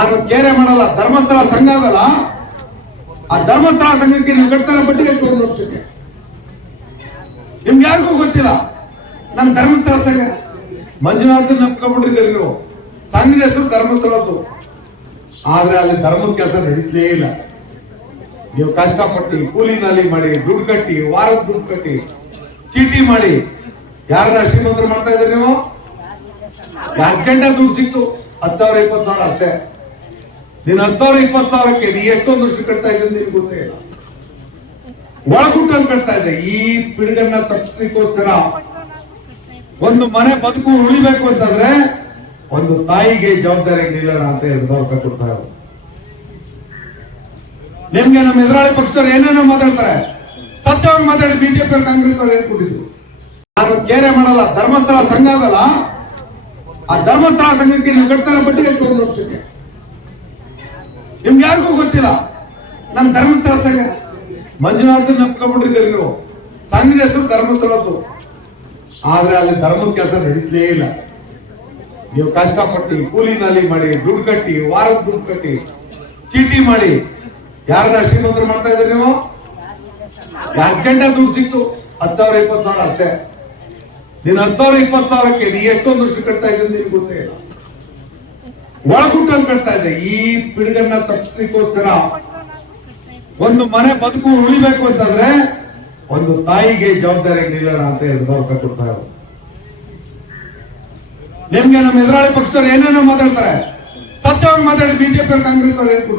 ನಾನು ಕೇರೆ ಮಾಡಲ್ಲ, ಧರ್ಮಸ್ಥಳ ಸಂಘ ಅದಲ್ಲ. ಆ ಧರ್ಮಸ್ಥಳ ಸಂಘಕ್ಕೆ ನೀವು ಕಟ್ತಾರ ಬಡ್ಡಿ ಎಷ್ಟು ಒಂದು ವರ್ಷಕ್ಕೆ ನಿಮ್ಗೆ ಯಾರಿಗೂ ಗೊತ್ತಿಲ್ಲ? ನಮ್ಮ ಧರ್ಮಸ್ಥಳ ಸಂಘ. ಮಂಜುನಾಥ್ ನಂಬ್ಕೊಂಡ್ಬಿಟ್ಟಿದ್ದೀರಿ ನೀವು. ಸಂಘದ ಹೆಸರು ಧರ್ಮಸ್ಥಳದ್ದು. ಆದ್ರೆ ಅಲ್ಲಿ ಧರ್ಮದ ಕೆಲಸ ನಡೀತಲೇ ಇಲ್ಲ. ನೀವು ಕಷ್ಟಪಟ್ಟು ಕೂಲಿ ನಾಲಿ ಮಾಡಿ, ದುಡ್ಡು ಕಟ್ಟಿ ವಾರದ ದುಡ್ಡು ಕಟ್ಟಿ, ಚೀಟಿ ಮಾಡಿ, ಯಾರನ್ನ ಶ್ರೀಮಂತರು ಮಾಡ್ತಾ ಇದ್ದೀರಿ ನೀವು? ಅರ್ಜೆಂಟ ದುಡ್ಡು ಸಿಕ್ತು? ಹತ್ತು ಸಾವಿರ, ಇಪ್ಪತ್ತು ಸಾವಿರ ಅಷ್ಟೇ. ನೀನು ಹತ್ತು ಸಾವಿರ ಇಪ್ಪತ್ತು ಸಾವಿರಕ್ಕೆ ನೀ ಎಷ್ಟೊಂದು ವರ್ಷ ಕಟ್ತಾ ಇದ್ದೀನಿ ನಿನಗೆ ಗೊತ್ತೇ ಇಲ್ಲ. ಒಳಗುಟ್ಟಲ್ಲಿ ಕಟ್ತಾ ಇದ್ದೆ. ಈ ಪಿಡುಗನ್ನ ತಪ್ಪಿಸ್ಲಿಕ್ಕೋಸ್ಕರ ಒಂದು ಮನೆ ಬದುಕು ಉಳಿಬೇಕು ಅಂತಂದ್ರೆ ಒಂದು ತಾಯಿಗೆ ಜವಾಬ್ದಾರಿ ನಿಲ್ಲೋಣ ಅಂತ ಎರಡು ಸಾವಿರ ರೂಪಾಯಿ ಕೊಡ್ತಾ ಇದ್ರು ನಿಮ್ಗೆ ನಮ್ಮ ಎದುರಾಳಿ ಪಕ್ಷದವ್ರು ಏನೇನೋ ಮಾತಾಡ್ತಾರೆ. ಸತ್ಯವಾಗಿ ಮಾತಾಡಿ ಬಿಜೆಪಿ ಕಾಂಗ್ರೆಸ್ ಅವ್ರು ಏನ್ ಕೊಟ್ಟಿದ್ರು? ನಾನು ಕೇರೆ ಮಾಡಲ್ಲ, ಧರ್ಮಸ್ಥಳ ಸಂಘ ಅದಲ್ಲ. ಆ ಧರ್ಮಸ್ಥಳ ಸಂಘಕ್ಕೆ ನೀವು ಕಟ್ತಾರೆ ಬಡ್ಡಿ ಎಷ್ಟು ಒಂದು ವರ್ಷಕ್ಕೆ? ನಿಮ್ಗೆ ಯಾರಿಗೂ ಗೊತ್ತಿಲ್ಲ? ನಮ್ಮ ಧರ್ಮಸ್ಥಳ ಸಂಘ ಮಂಜುನಾಥ್ ನಂಬ್ಕೊಂಡ್ಬಿಟ್ಟಿದ್ದೀರಿ ನೀವು. ಸಂಘದ ಹೆಸರು ಧರ್ಮಸ್ಥಳದ್ದು. ಆದ್ರೆ ಅಲ್ಲಿ ಧರ್ಮದ ಕೆಲಸ ನಡೀತಲೇ ಇಲ್ಲ. ನೀವು ಕಷ್ಟಪಟ್ಟು ಕೂಲಿ ನಾಲಿ ಮಾಡಿ, ದುಡ್ಡು ಕಟ್ಟಿ, ವಾರದ ದುಡ್ಡು ಕಟ್ಟಿ, ಚೀಟಿ ಮಾಡಿ, ಯಾರನ್ನ ಶ್ರೀಮಂತರು ಮಾಡ್ತಾ ಇದ್ರಿ ನೀವು? ಅರ್ಜೆಂಟ ದುಡ್ಡು ಸಿಕ್ತು. ಹತ್ತು ಸಾವಿರ, ಇಪ್ಪತ್ತು ಸಾವಿರ ಅಷ್ಟೇ. ನೀನು ಹತ್ತು ಸಾವಿರ, ಇಪ್ಪತ್ತು ಸಾವಿರಕ್ಕೆ ನೀ ಎಷ್ಟೊಂದು ವರ್ಷ ಕಟ್ತಾ ಇದ್ದೀನಿ ಗೊತ್ತೇ ಇಲ್ಲ. ಒಳಗುಟ್ಟಲ್ಲಿ ಕಟ್ತಾ ಇದೆ. ಈ ಪಿಡುಗನ್ನ ತಪ್ಪಿಸ್ಲಿಕ್ಕೋಸ್ಕರ ಒಂದು ಮನೆ ಬದುಕು ಉಳಿಬೇಕು ಅಂತಂದ್ರೆ ಒಂದು ತಾಯಿಗೆ ಜವಾಬ್ದಾರಿ ನಿಲ್ಲೋಣ ಅಂತ ಎರಡು ಸಾವಿರ ರೂಪಾಯಿ ಕೊಡ್ತಾ ಇದ್ರು ನಿಮ್ಗೆ ನಮ್ಮ ಎದುರಾಳಿ ಪಕ್ಷದವ್ರು ಏನೇನೋ ಮಾತಾಡ್ತಾರೆ. ಸತ್ಯವಾಗಿ ಮಾತಾಡಿ ಬಿಜೆಪಿ ಕಾಂಗ್ರೆಸ್ ಅವ್ರು?